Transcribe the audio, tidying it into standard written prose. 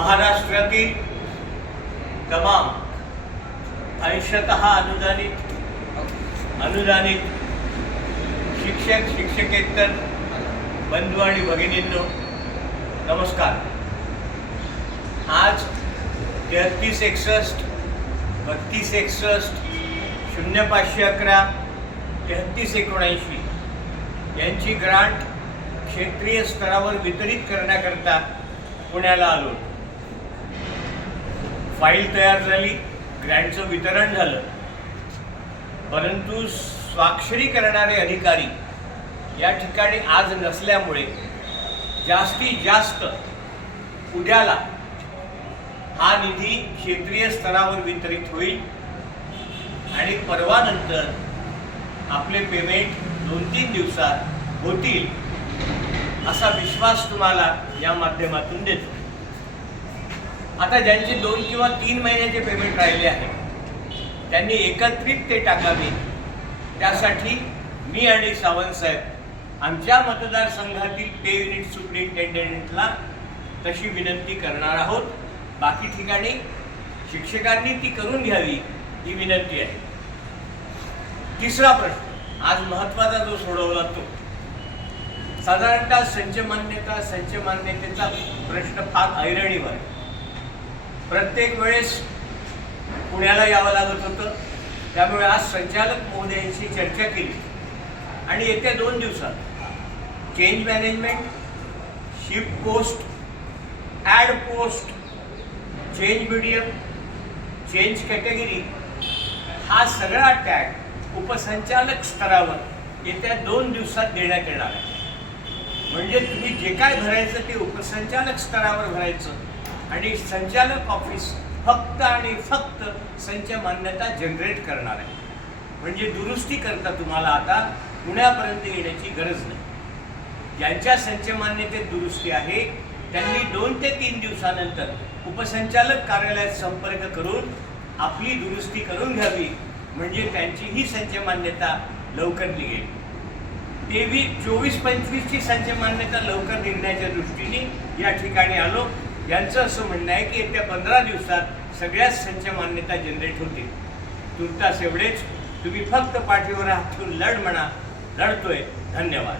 महाराष्ट्रातील तमाम अंशतः अनुदानित शिक्षक शिक्षकेतर बंधू आणि भगिनींनो नमस्कार। आज 3361 3261 0511 3379 यांची ग्रांट क्षेत्रीय स्तरावर वितरित करण्याकरता पुण्याला आलो। फाईल तयार झाली, ग्रँटचं वितरण झालं, परंतु स्वाक्षरी करणारे अधिकारी या ठिकाणी आज नसल्यामुळे जास्तीत जास्त उद्याला हा निधी क्षेत्रीय स्तरावर वितरित होईल आणि परवानंतर आपले पेमेंट 2-3 दिवसात होतील असा विश्वास तुम्हाला या माध्यमातून देतो। आता ज्यांचे 2 किंवा 3 महिन्याचे पेमेंट राहिले आहे त्यांनी एकत्रित ते टाकावे, त्यासाठी मी आणि सावंत साहेब आमच्या मतदारसंघातील पे युनिट सुप्रिंटेंडेंटला तशी विनंती करणार आहोत। बाकी ठिकाणी शिक्षकांनी ती करून घ्यावी ही विनंती आहे। तिसरा प्रश्न आज महत्त्वाचा जो सोडवला तो साधारणतः संच मान्यतेचा प्रश्न फार ऐरणीवर आहे। प्रत्येक वेळेस पुण्याला यावं लागत होतं, त्यामुळे आज संचालक महोदयांशी चर्चा केली आणि येत्या 2 दिवसात change management, shift post, ad post, change medium, change category हा सगळा टॅग उपसंचालक स्तरावर येत्या 2 दिवसात देण्यात येणार आहे। म्हणजे तुम्ही जे काय भरायचं ते उपसंचालक स्तरावर भरायचं आणि संचालक ऑफिस फक्त आणि फक्त संच मान्यता जनरेट करणार आहे। म्हणजे दुरुस्ती करता तुम्हाला आता पुण्यापर्यंत येण्याची गरज नाही। ज्यांच्या संच मान्यतेत दुरुस्ती आहे त्यांनी 2 ते 3 दिवसानंतर उपसंचालक कार्यालयात संपर्क करून आपली दुरुस्ती करून घ्यावी, म्हणजे त्यांची ही संच मान्यता लवकर निघेल। 24-25 ची संच मान्यता लवकर निघण्याच्या दृष्टीने या ठिकाणी आलो। यांचं असं म्हणणं आहे की येत्या 15 दिवसात सगळ्याच संच मान्यता जनरेट होतील। तुर्तास एवढेच, तुम्ही फक्त पाठीवर हात ठेवून लढ म्हणा, लढतोय। धन्यवाद।